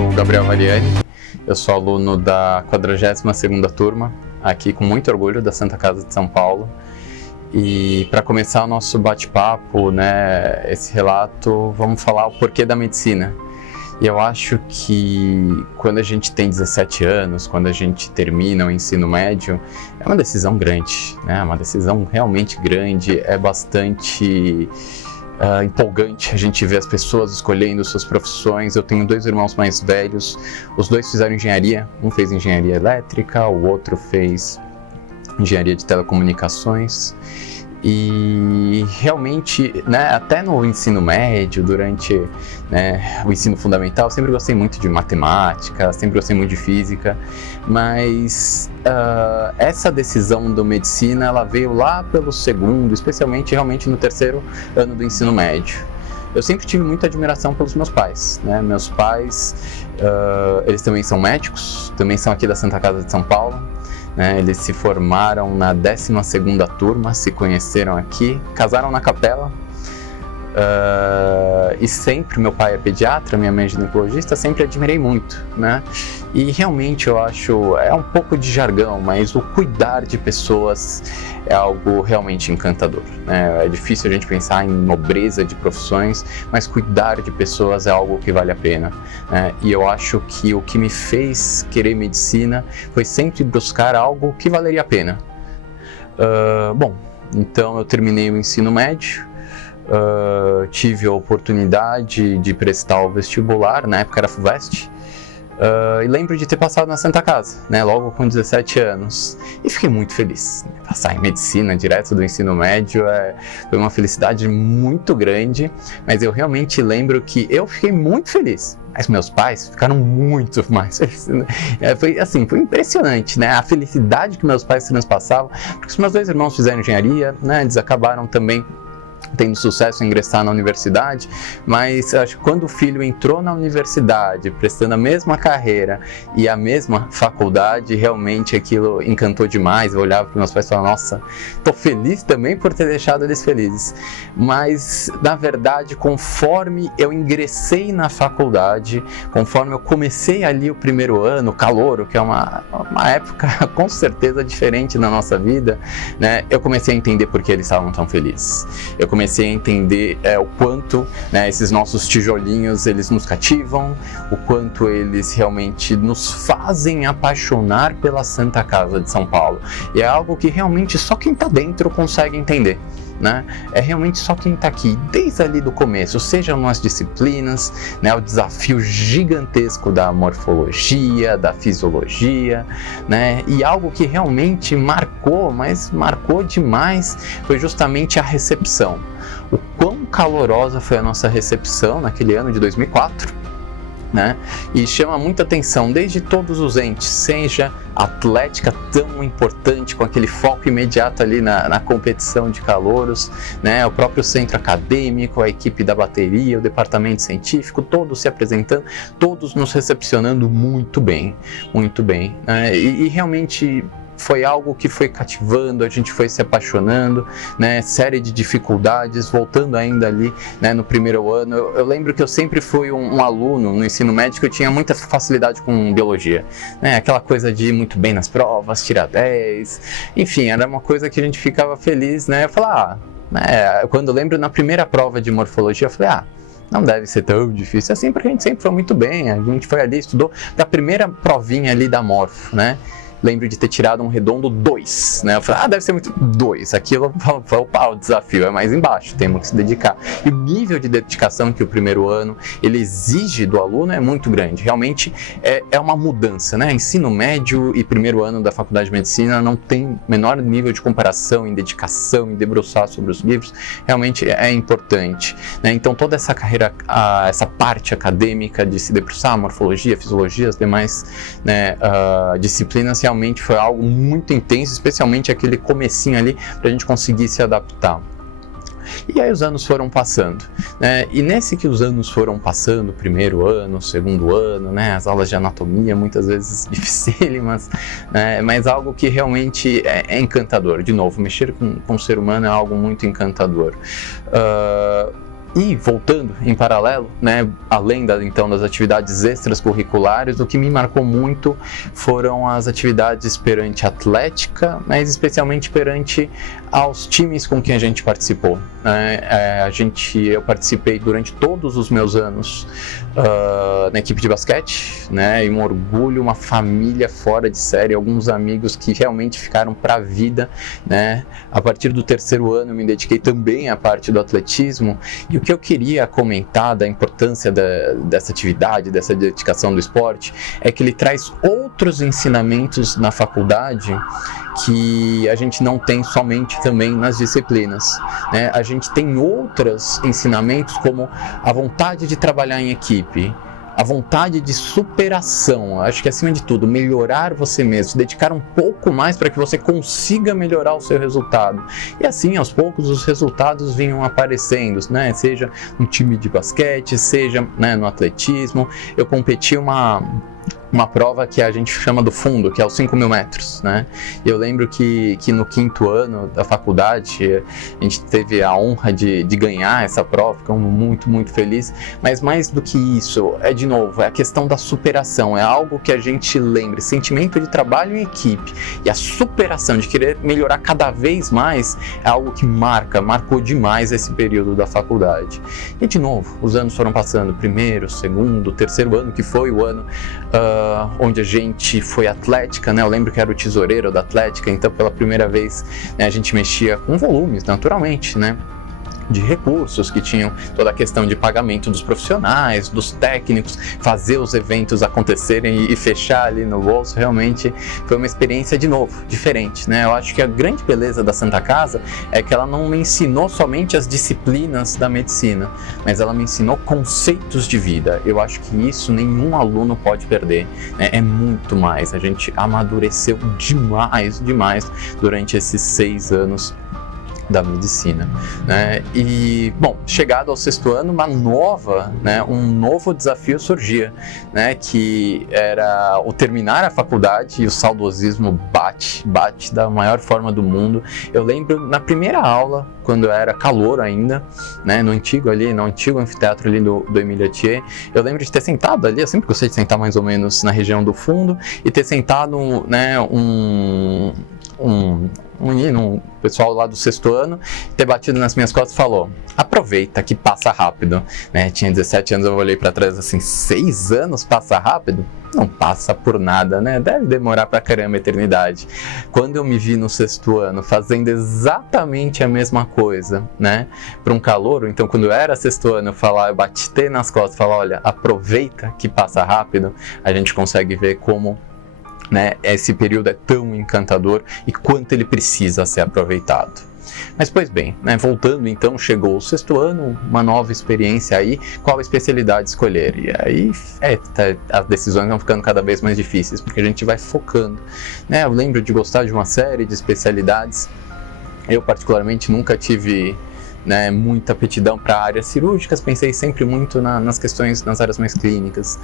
sou o Gabriel Variani, eu sou aluno da 42ª turma, aqui com muito orgulho da Santa Casa de São Paulo. E para começar o nosso bate-papo, né, esse relato, vamos falar o porquê da medicina. E eu acho que quando a gente tem 17 anos, quando a gente termina o ensino médio, é uma decisão grande, né? Uma decisão realmente grande, é bastante empolgante a gente ver as pessoas escolhendo suas profissões. Eu tenho 2 irmãos mais velhos, os 2 fizeram engenharia, um fez engenharia elétrica, o outro fez engenharia de telecomunicações. E realmente, né, até no ensino médio, durante o ensino fundamental, eu sempre gostei muito de matemática, sempre gostei muito de física, mas essa decisão da medicina, ela veio lá pelo segundo, especialmente realmente no 3º ano do ensino médio. Eu sempre tive muita admiração pelos meus pais, né? Meus pais, eles também são médicos, também são aqui da Santa Casa de São Paulo. Eles se formaram na 12ª turma, se conheceram aqui, casaram na capela, e sempre, meu pai é pediatra, minha mãe é ginecologista, sempre admirei muito, né? E realmente eu acho, é um pouco de jargão, mas o cuidar de pessoas é algo realmente encantador, né? É difícil a gente pensar em nobreza de profissões, mas cuidar de pessoas é algo que vale a pena, né? E eu acho que o que me fez querer medicina foi sempre buscar algo que valeria a pena. Bom, então eu terminei o ensino médio, tive a oportunidade de prestar o vestibular, na época era FUVEST, e lembro de ter passado na Santa Casa, né, logo com 17 anos, e fiquei muito feliz. Passar em medicina direto do ensino médio foi uma felicidade muito grande, mas eu realmente lembro que eu fiquei muito feliz, mas meus pais ficaram muito mais felizes. Foi impressionante, né, a felicidade que meus pais transpassavam, porque os meus 2 irmãos fizeram engenharia, né, eles acabaram também tendo sucesso em ingressar na universidade, mas acho que quando o filho entrou na universidade, prestando a mesma carreira e a mesma faculdade, realmente aquilo encantou demais. Eu olhava para meus pais e falava, nossa, estou feliz também por ter deixado eles felizes. Mas, na verdade, conforme eu ingressei na faculdade, conforme eu comecei ali o 1º ano, calouro, que é uma época com certeza diferente na nossa vida, né, eu comecei a entender por que eles estavam tão felizes. Eu comecei a entender o quanto, né, esses nossos tijolinhos, eles nos cativam, o quanto eles realmente nos fazem apaixonar pela Santa Casa de São Paulo. E é algo que realmente só quem está dentro consegue entender, né? É realmente só quem está aqui, desde ali do começo, sejam nas disciplinas, né, o desafio gigantesco da morfologia, da fisiologia, né, e algo que realmente marcou, mas marcou demais, foi justamente a recepção. O quão calorosa foi a nossa recepção naquele ano de 2004, né? E chama muita atenção desde todos os entes, seja a atlética tão importante, com aquele foco imediato ali na competição de calouros, né? O próprio centro acadêmico, a equipe da bateria, o departamento científico, todos se apresentando, todos nos recepcionando muito bem, né? E realmente foi algo que foi cativando, a gente foi se apaixonando, né, série de dificuldades, voltando ainda ali, né, no 1º ano. Eu lembro que eu sempre fui um aluno no ensino médio que eu tinha muita facilidade com biologia, né, aquela coisa de ir muito bem nas provas, tirar 10, enfim, era uma coisa que a gente ficava feliz, né, eu falava, né, quando eu lembro na primeira prova de morfologia, eu falei, não deve ser tão difícil assim, porque a gente sempre foi muito bem, a gente foi ali, estudou da primeira provinha ali da morfo, né. Lembro de ter tirado um redondo 2, né? Eu falei, deve ser muito 2. Aquilo, opa, o desafio é mais embaixo, temos que se dedicar. E o nível de dedicação que o 1º ano ele exige do aluno é muito grande. Realmente é uma mudança, né? Ensino médio e 1º ano da Faculdade de Medicina não tem menor nível de comparação em dedicação, em debruçar sobre os livros. Realmente é importante, né? Então toda essa carreira, essa parte acadêmica de se debruçar, morfologia, fisiologia, as demais, né, disciplinas, realmente foi algo muito intenso, especialmente aquele comecinho ali, para a gente conseguir se adaptar. E aí os anos foram passando, né? E nesse que os anos foram passando, 1º ano, 2º ano, né? As aulas de anatomia muitas vezes dificílimas, né? Mas algo que realmente é encantador. De novo, mexer com o ser humano é algo muito encantador. E voltando em paralelo, né, além então das atividades extracurriculares, o que me marcou muito foram as atividades perante a atlética, mas especialmente perante aos times com quem a gente participou. Eu participei durante todos os meus anos na equipe de basquete, né, e um orgulho, uma família fora de série, alguns amigos que realmente ficaram para a vida, né. A partir do terceiro ano eu me dediquei também à parte do atletismo, e o que eu queria comentar da importância dessa atividade, dessa dedicação do esporte, é que ele traz outros ensinamentos na faculdade que a gente não tem somente também nas disciplinas, né? A gente tem outros ensinamentos, como a vontade de trabalhar em equipe, a vontade de superação. Acho que acima de tudo, melhorar você mesmo, se dedicar um pouco mais para que você consiga melhorar o seu resultado. E assim, aos poucos, os resultados vinham aparecendo, né? Seja no time de basquete, seja, né, no atletismo. Eu competi uma prova que a gente chama do fundo, que é os 5.000 metros, né? E eu lembro que no quinto ano da faculdade, a gente teve a honra de ganhar essa prova, ficamos muito, muito felizes. Mas mais do que isso, de novo, é a questão da superação, é algo que a gente lembra, sentimento de trabalho em equipe e a superação, de querer melhorar cada vez mais, é algo que marcou demais esse período da faculdade. E de novo, os anos foram passando, primeiro, segundo, terceiro ano, que foi o ano onde a gente foi atlética, né? Eu lembro que era o tesoureiro da atlética, então pela primeira vez, né, a gente mexia com volumes, naturalmente, né, de recursos, que tinham toda a questão de pagamento dos profissionais, dos técnicos, fazer os eventos acontecerem e fechar ali no bolso. Realmente foi uma experiência, de novo, diferente, né? Eu acho que a grande beleza da Santa Casa é que ela não me ensinou somente as disciplinas da medicina, mas ela me ensinou conceitos de vida. Eu acho que isso nenhum aluno pode perder, né? É muito mais, a gente amadureceu demais durante esses 6 anos da medicina, né? E, bom, chegado ao sexto ano, um novo desafio surgia, né? Que era o terminar a faculdade, e o saudosismo bate da maior forma do mundo. Eu lembro, na primeira aula, quando eu era calouro ainda, né, no antigo anfiteatro ali do Emília Thier, eu lembro de ter sentado ali, eu sempre gostei de sentar mais ou menos na região do fundo, e ter sentado, né, um pessoal lá do sexto ano, ter batido nas minhas costas e falou: aproveita que passa rápido, né? Tinha 17 anos, eu olhei para trás assim, 6 anos passa rápido? Não passa por nada, né? Deve demorar pra caramba a eternidade. Quando eu me vi no sexto ano fazendo exatamente a mesma coisa, né, para um calouro, então quando eu era sexto ano, eu bater nas costas e falar: olha, aproveita que passa rápido, a gente consegue ver como, né, esse período é tão encantador e quanto ele precisa ser aproveitado. Mas, pois bem, né, voltando então, chegou o sexto ano, uma nova experiência aí, qual especialidade escolher? E aí as decisões vão ficando cada vez mais difíceis, porque a gente vai focando, né? Eu lembro de gostar de uma série de especialidades. Eu particularmente nunca tive, né, muita aptidão para áreas cirúrgicas, pensei sempre muito nas questões, nas áreas mais clínicas,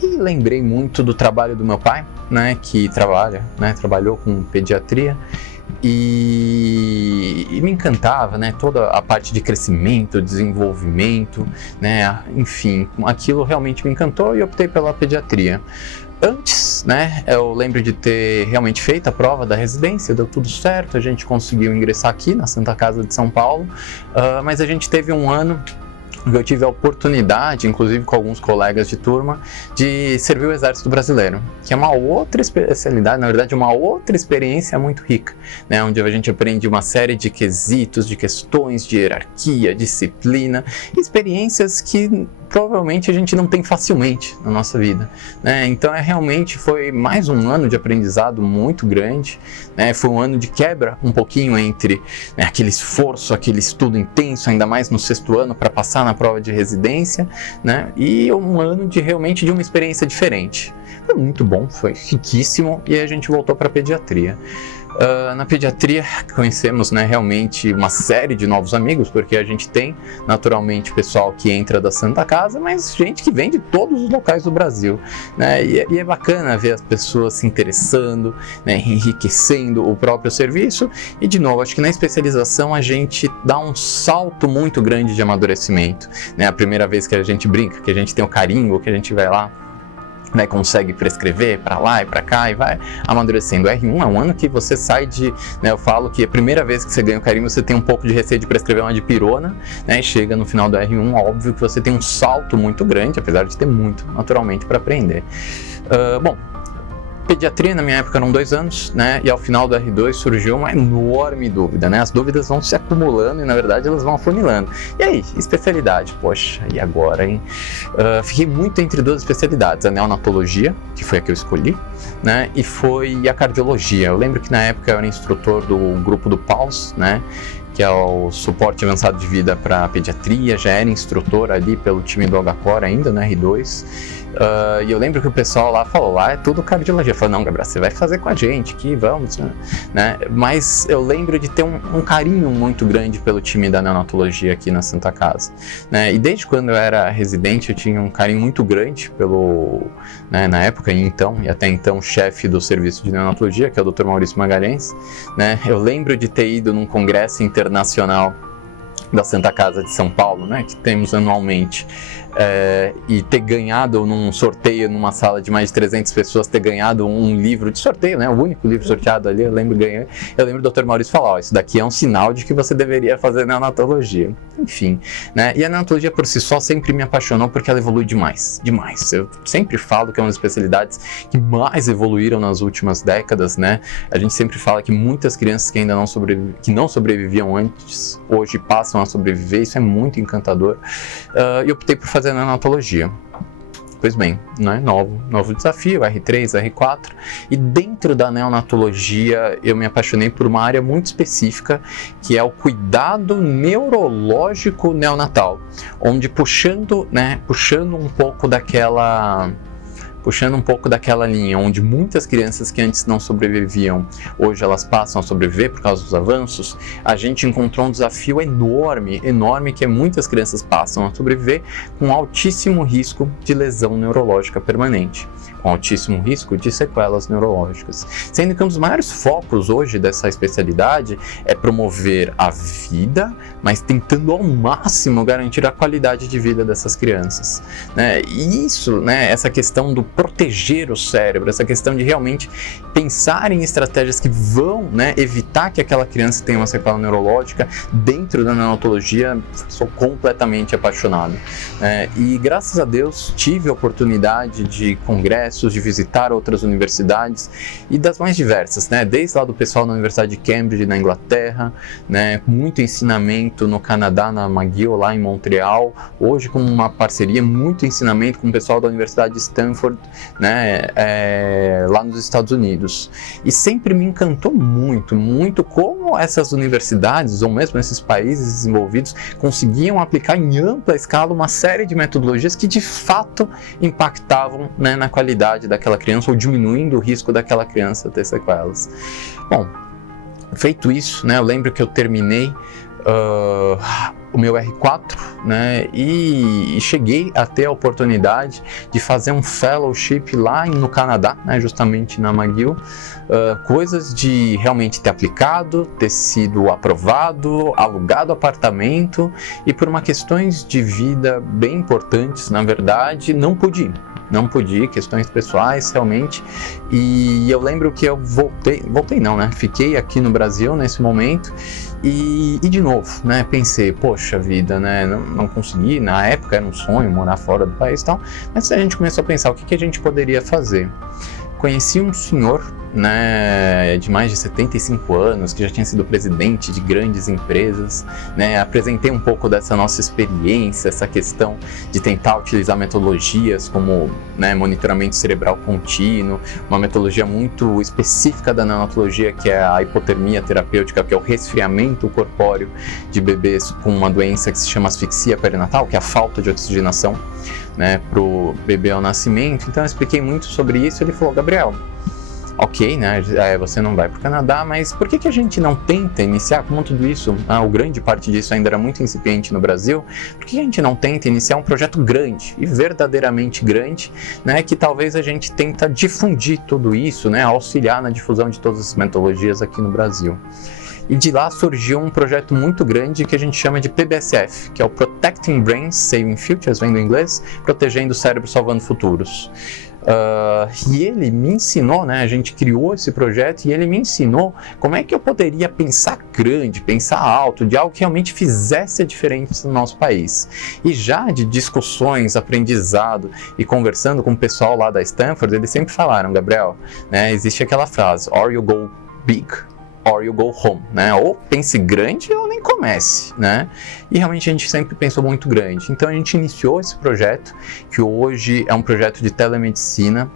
e lembrei muito do trabalho do meu pai, né, que trabalhou com pediatria, e me encantava, né, toda a parte de crescimento, desenvolvimento, né, enfim, aquilo realmente me encantou e optei pela pediatria. Antes, né, eu lembro de ter realmente feito a prova da residência, deu tudo certo, a gente conseguiu ingressar aqui na Santa Casa de São Paulo, mas a gente teve um ano que eu tive a oportunidade, inclusive com alguns colegas de turma, de servir o Exército Brasileiro, que é uma outra especialidade, na verdade uma outra experiência muito rica, né, onde a gente aprende uma série de quesitos, de questões de hierarquia, disciplina, experiências que provavelmente a gente não tem facilmente na nossa vida, né? Então realmente foi mais um ano de aprendizado muito grande, né? Foi um ano de quebra um pouquinho entre, né, aquele esforço, aquele estudo intenso, ainda mais no sexto ano para passar na prova de residência, né? E um ano de realmente de uma experiência diferente. Foi muito bom, foi riquíssimo, e a gente voltou para a pediatria. Na pediatria conhecemos, né, realmente uma série de novos amigos, porque a gente tem naturalmente pessoal que entra da Santa Casa, mas gente que vem de todos os locais do Brasil, né? E é bacana ver as pessoas se interessando, né, enriquecendo o próprio serviço. E de novo, acho que na especialização a gente dá um salto muito grande de amadurecimento, né? A primeira vez que a gente brinca, que a gente tem o carimbo, que a gente vai lá, né, consegue prescrever para lá e para cá e vai amadurecendo. O R1 é um ano que você sai de, né, eu falo que a primeira vez que você ganha o carimbo você tem um pouco de receio de prescrever uma dipirona, né, e chega no final do R1, óbvio que você tem um salto muito grande, apesar de ter muito, naturalmente, para aprender. Bom, pediatria na minha época eram 2 anos, né, e ao final do R2 surgiu uma enorme dúvida, né, as dúvidas vão se acumulando e na verdade elas vão afunilando. E aí, especialidade, poxa, e agora, hein? Fiquei muito entre 2 especialidades, a neonatologia, que foi a que eu escolhi, né, e foi a cardiologia. Eu lembro que na época eu era instrutor do grupo do PAUS, né, que é o suporte avançado de vida para pediatria, já era instrutor ali pelo time do HCOR ainda, no R2. E eu lembro que o pessoal lá falou, lá é tudo cardiologia. Eu falei, não, Gabriel, você vai fazer com a gente aqui, vamos, né? Mas eu lembro de ter um carinho muito grande pelo time da neonatologia aqui na Santa Casa, né? E desde quando eu era residente, eu tinha um carinho muito grande pelo, né, na época e até então, chefe do serviço de neonatologia, que é o Dr. Maurício Magalhães, né? Eu lembro de ter ido num congresso internacional da Santa Casa de São Paulo, né, que temos anualmente, e ter ganhado num sorteio numa sala de mais de 300 pessoas, ter ganhado um livro de sorteio, né, o único livro sorteado ali, eu lembro do Dr. Maurício falar, ó, isso daqui é um sinal de que você deveria fazer neonatologia. Enfim, né, e a neonatologia por si só sempre me apaixonou porque ela evolui demais, demais. Eu sempre falo que é uma das especialidades que mais evoluíram nas últimas décadas, né, a gente sempre fala que muitas crianças que ainda não sobreviviam antes, hoje passam a sobreviver, isso é muito encantador, e optei por fazer neonatologia. Pois bem, né, novo desafio, R3, R4, e dentro da neonatologia eu me apaixonei por uma área muito específica, que é o cuidado neurológico neonatal, onde puxando um pouco daquela linha onde muitas crianças que antes não sobreviviam, hoje elas passam a sobreviver por causa dos avanços, a gente encontrou um desafio enorme, que muitas crianças passam a sobreviver com altíssimo risco de lesão neurológica permanente, com altíssimo risco de sequelas neurológicas. Sendo que um dos maiores focos hoje dessa especialidade é promover a vida, mas tentando ao máximo garantir a qualidade de vida dessas crianças, né? E isso, né, essa questão do proteger o cérebro, essa questão de realmente pensar em estratégias que vão, né, evitar que aquela criança tenha uma sequela neurológica dentro da neonatologia, sou completamente apaixonado. E graças a Deus tive a oportunidade de congressos, de visitar outras universidades e das mais diversas, né, desde lá do pessoal na Universidade de Cambridge, na Inglaterra, né, muito ensinamento no Canadá, na McGill, lá em Montreal, hoje com uma parceria, muito ensinamento com o pessoal da Universidade de Stanford, né, lá nos Estados Unidos. E sempre me encantou muito como essas universidades, ou mesmo esses países desenvolvidos, conseguiam aplicar em ampla escala uma série de metodologias que de fato impactavam, né, na qualidade daquela criança ou diminuindo o risco daquela criança ter sequelas. Bom, feito isso, né, eu lembro que eu terminei o meu R4, né, e cheguei a ter a oportunidade de fazer um fellowship lá no Canadá, né, justamente na McGill, coisas de realmente ter aplicado, ter sido aprovado, alugado apartamento, e por uma questões de vida bem importantes, na verdade, não pude ir, questões pessoais realmente, e eu lembro que eu fiquei aqui no Brasil nesse momento, e de novo, né, pensei, poxa vida, né, não consegui, na época era um sonho morar fora do país e tal, mas a gente começou a pensar o que a gente poderia fazer. Conheci um senhor, né, de mais de 75 anos, que já tinha sido presidente de grandes empresas, né, apresentei um pouco dessa nossa experiência, essa questão de tentar utilizar metodologias como, né, monitoramento cerebral contínuo, uma metodologia muito específica da neonatologia, que é a hipotermia terapêutica, que é o resfriamento corpóreo de bebês com uma doença que se chama asfixia perinatal, que é a falta de oxigenação, né, para o bebê ao nascimento. Então eu expliquei muito sobre isso e ele falou, Gabriel, Ok, né, você não vai para o Canadá, mas por que a gente não tenta iniciar, como tudo isso, ou grande parte disso ainda era muito incipiente no Brasil, por que a gente não tenta iniciar um projeto grande, e verdadeiramente grande, né, que talvez a gente tenta difundir tudo isso, né, auxiliar na difusão de todas as metodologias aqui no Brasil. E de lá surgiu um projeto muito grande que a gente chama de PBSF, que é o Protecting Brains, Saving Futures, vem do inglês, protegendo o cérebro, salvando futuros. E ele me ensinou, né, a gente criou esse projeto e ele me ensinou como é que eu poderia pensar grande, pensar alto, de algo que realmente fizesse a diferença no nosso país. E já de discussões, aprendizado e conversando com o pessoal lá da Stanford, eles sempre falaram, Gabriel, né, existe aquela frase, or you go big, or you go home, né? Ou pense grande ou nem comece, né? E realmente a gente sempre pensou muito grande. Então a gente iniciou esse projeto, que hoje é um projeto de telemedicina,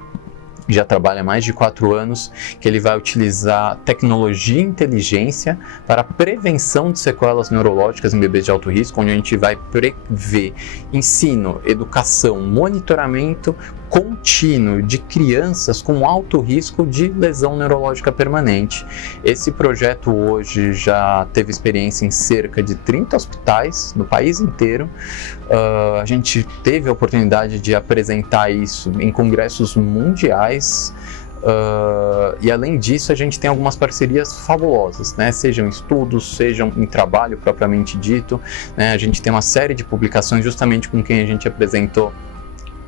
já trabalha há mais de 4 anos, que ele vai utilizar tecnologia e inteligência para a prevenção de sequelas neurológicas em bebês de alto risco, onde a gente vai prever ensino, educação, monitoramento contínuo de crianças com alto risco de lesão neurológica permanente. Esse projeto hoje já teve experiência em cerca de 30 hospitais no país inteiro. A gente teve a oportunidade de apresentar isso em congressos mundiais. E além disso a gente tem algumas parcerias fabulosas, né? Sejam estudos, sejam em trabalho propriamente dito, né? A gente tem uma série de publicações justamente com quem a gente apresentou,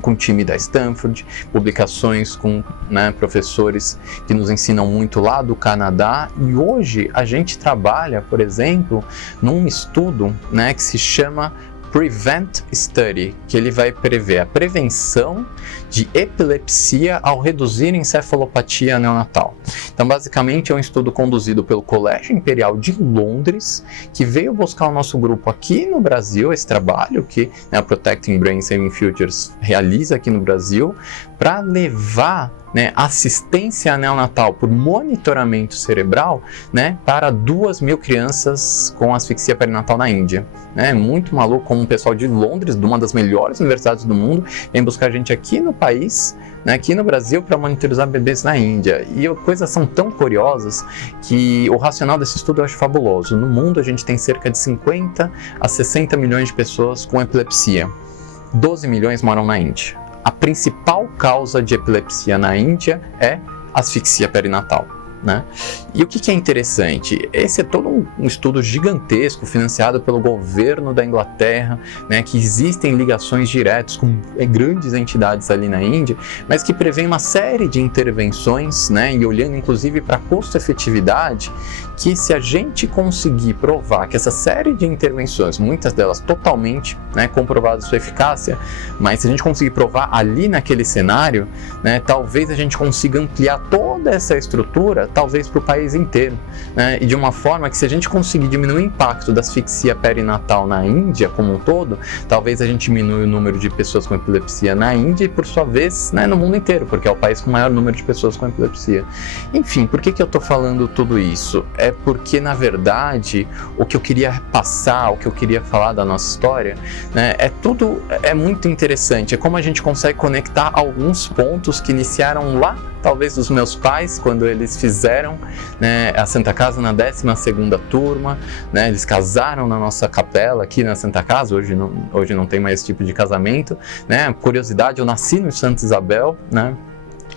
com o time da Stanford, publicações com, né, professores que nos ensinam muito lá do Canadá, e hoje a gente trabalha, por exemplo, num estudo, né, que se chama Prevent Study, que ele vai prever a prevenção de epilepsia ao reduzir encefalopatia neonatal. Então, basicamente, é um estudo conduzido pelo Colégio Imperial de Londres, que veio buscar o nosso grupo aqui no Brasil, esse trabalho que, né, a Protecting Brains Saving Futures realiza aqui no Brasil, para levar, né, assistência neonatal por monitoramento cerebral, né, para 2.000 crianças com asfixia perinatal na Índia. É muito maluco como o pessoal de Londres, de uma das melhores universidades do mundo, vem buscar a gente aqui no país, né, aqui no Brasil, para monitorizar bebês na Índia. E coisas são tão curiosas que o racional desse estudo eu acho fabuloso. No mundo a gente tem cerca de 50 a 60 milhões de pessoas com epilepsia. 12 milhões moram na Índia. A principal causa de epilepsia na Índia é asfixia perinatal, né? E o que é interessante? Esse é todo um estudo gigantesco financiado pelo governo da Inglaterra, né, que existem ligações diretas com grandes entidades ali na Índia, mas que prevê uma série de intervenções, né, e olhando inclusive para a custo-efetividade, que se a gente conseguir provar que essa série de intervenções, muitas delas totalmente, né, comprovadas sua eficácia, mas se a gente conseguir provar ali naquele cenário, né, talvez a gente consiga ampliar toda essa estrutura, talvez para o país inteiro, né, e de uma forma que se a gente conseguir diminuir o impacto da asfixia perinatal na Índia como um todo, talvez a gente diminua o número de pessoas com epilepsia na Índia e por sua vez, né, no mundo inteiro, porque é o país com o maior número de pessoas com epilepsia. Enfim, por que eu estou falando tudo isso? É porque, na verdade, o que eu queria passar, o que eu queria falar da nossa história, né, é muito interessante. É como a gente consegue conectar alguns pontos que iniciaram lá, talvez dos meus pais, quando eles fizeram, né, a Santa Casa na 12ª turma, né, eles casaram na nossa capela aqui na Santa Casa, hoje não tem mais esse tipo de casamento, né, curiosidade, eu nasci no Santa Isabel, né.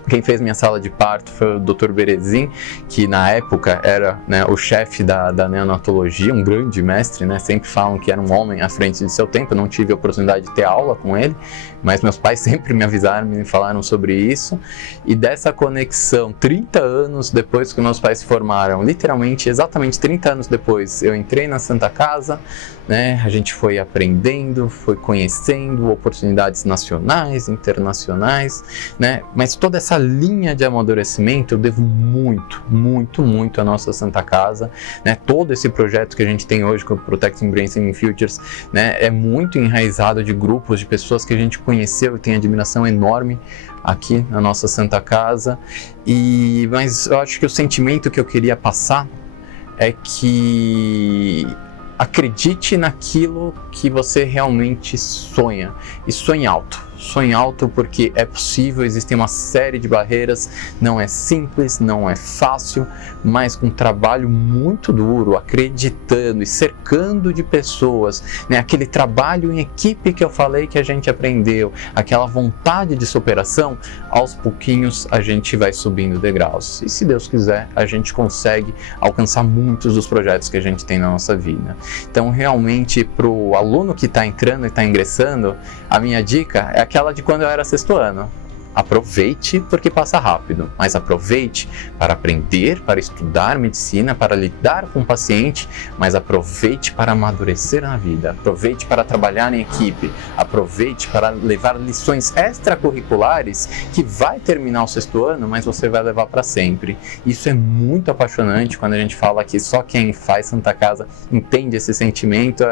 Quem fez minha sala de parto foi o Dr. Berezin, que na época era, né, o chefe da neonatologia, um grande mestre, né, sempre falam que era um homem à frente de seu tempo. Eu não tive a oportunidade de ter aula com ele, mas meus pais sempre me avisaram, me falaram sobre isso. E dessa conexão, 30 anos depois que meus pais se formaram, literalmente, exatamente 30 anos depois, eu entrei na Santa Casa, né, a gente foi aprendendo, foi conhecendo oportunidades nacionais, internacionais, né, mas toda essa linha de amadurecimento eu devo muito, muito, muito à nossa Santa Casa, né, todo esse projeto que a gente tem hoje com o Protecting Brains Saving Futures, né, é muito enraizado de grupos de pessoas que a gente conheceu e tem admiração enorme aqui na nossa Santa Casa, mas eu acho que o sentimento que eu queria passar é que acredite naquilo que você realmente sonha, e sonhe alto, sonhe alto porque é possível, existem uma série de barreiras, não é simples, não é fácil, mas com trabalho muito duro, acreditando e cercando de pessoas, né? Aquele trabalho em equipe que eu falei que a gente aprendeu, aquela vontade de superação, aos pouquinhos a gente vai subindo degraus. E se Deus quiser, a gente consegue alcançar muitos dos projetos que a gente tem na nossa vida. Então, realmente, para o aluno que está entrando e está ingressando, a minha dica é aquela de quando eu era sexto ano. Aproveite porque passa rápido, mas aproveite para aprender, para estudar medicina, para lidar com o paciente, mas aproveite para amadurecer na vida, aproveite para trabalhar em equipe, aproveite para levar lições extracurriculares que vai terminar o sexto ano, mas você vai levar para sempre. Isso é muito apaixonante quando a gente fala que só quem faz Santa Casa entende esse sentimento.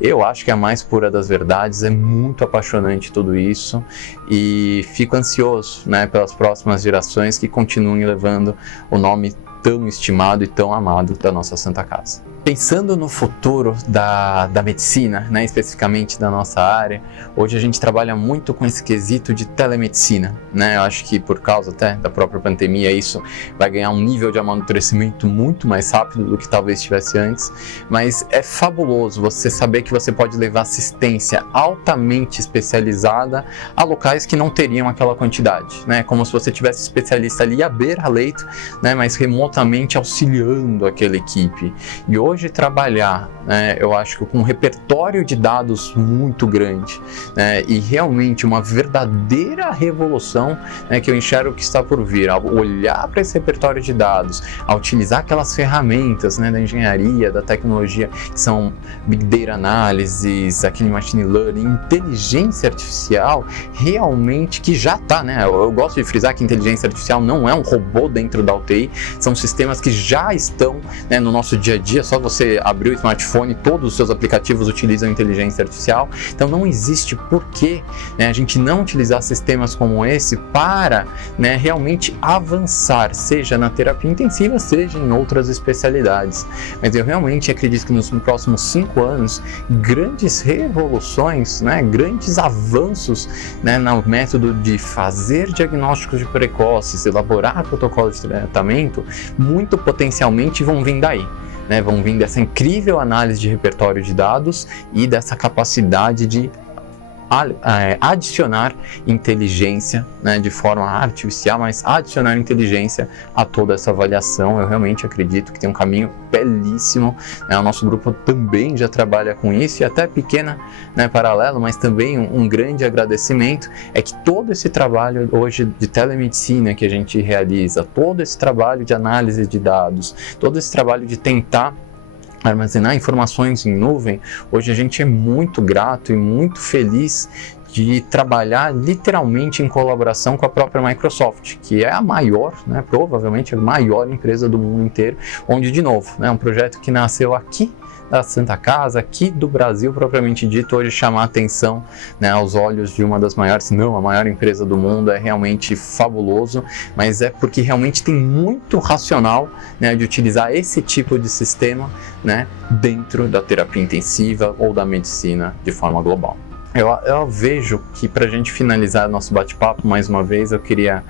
Eu acho que é a mais pura das verdades, é muito apaixonante tudo isso e fico ansioso, né, pelas próximas gerações que continuem levando o nome tão estimado e tão amado da nossa Santa Casa. Pensando no futuro da medicina, né, especificamente da nossa área, hoje a gente trabalha muito com esse quesito de telemedicina, né? Eu acho que por causa até da própria pandemia isso vai ganhar um nível de amadurecimento muito mais rápido do que talvez tivesse antes, mas é fabuloso você saber que você pode levar assistência altamente especializada a locais que não teriam aquela quantidade, né? Como se você tivesse especialista ali à beira-leito, né, mas remotamente auxiliando aquela equipe. E hoje trabalhar, né, eu acho que com um repertório de dados muito grande, né, e realmente uma verdadeira revolução, né, que eu enxergo que está por vir, ao olhar para esse repertório de dados, a utilizar aquelas ferramentas, né, da engenharia, da tecnologia, que são Big Data Analysis, aquele Machine Learning, inteligência artificial, realmente que já está, né, eu gosto de frisar que inteligência artificial não é um robô dentro da UTI, são sistemas que já estão, né, no nosso dia a dia, só você abrir o smartphone, todos os seus aplicativos utilizam inteligência artificial, então não existe porquê, né, a gente não utilizar sistemas como esse para, né, realmente avançar, seja na terapia intensiva, seja em outras especialidades. Mas eu realmente acredito que nos próximos 5 anos, grandes revoluções, né, grandes avanços, né, no método de fazer diagnósticos de precoces, elaborar protocolos de tratamento, muito potencialmente vão vir daí. Né, vão vir dessa incrível análise de repertório de dados e dessa capacidade de adicionar inteligência, né, de forma artificial, mas adicionar inteligência a toda essa avaliação. Eu realmente acredito que tem um caminho belíssimo, né, o nosso grupo também já trabalha com isso e até pequena, né, paralelo, mas também um grande agradecimento é que todo esse trabalho hoje de telemedicina que a gente realiza, todo esse trabalho de análise de dados, todo esse trabalho de tentar armazenar informações em nuvem, hoje a gente é muito grato e muito feliz de trabalhar literalmente em colaboração com a própria Microsoft, que é a maior, né, provavelmente a maior empresa do mundo inteiro, onde, de novo, é um projeto que nasceu aqui da Santa Casa, aqui do Brasil propriamente dito, hoje chamar a atenção, né, aos olhos de uma das maiores, se não a maior empresa do mundo, é realmente fabuloso, mas é porque realmente tem muito racional, né, de utilizar esse tipo de sistema, né, dentro da terapia intensiva ou da medicina de forma global. Eu vejo que para a gente finalizar nosso bate-papo, mais uma vez, eu queria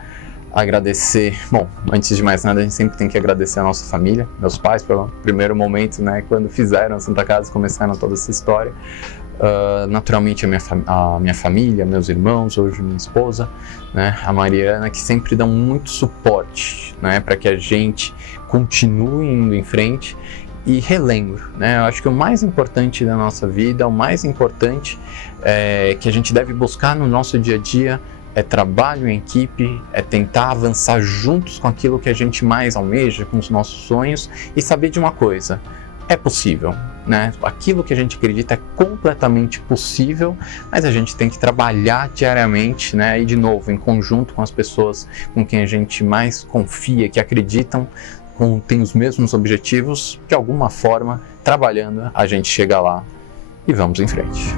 agradecer, bom, antes de mais nada a gente sempre tem que agradecer a nossa família, meus pais pelo primeiro momento, né, quando fizeram a Santa Casa, começaram toda essa história, naturalmente a minha família, meus irmãos, hoje minha esposa, né, a Mariana, que sempre dão muito suporte, né, para que a gente continue indo em frente. E relembro, né, eu acho que o mais importante da nossa vida, o mais importante que a gente deve buscar no nosso dia a dia é trabalho em equipe, é tentar avançar juntos com aquilo que a gente mais almeja, com os nossos sonhos, e saber de uma coisa, é possível, né? Aquilo que a gente acredita é completamente possível, mas a gente tem que trabalhar diariamente, né? E de novo, em conjunto com as pessoas com quem a gente mais confia, que acreditam, tem os mesmos objetivos, de alguma forma, trabalhando, a gente chega lá e vamos em frente.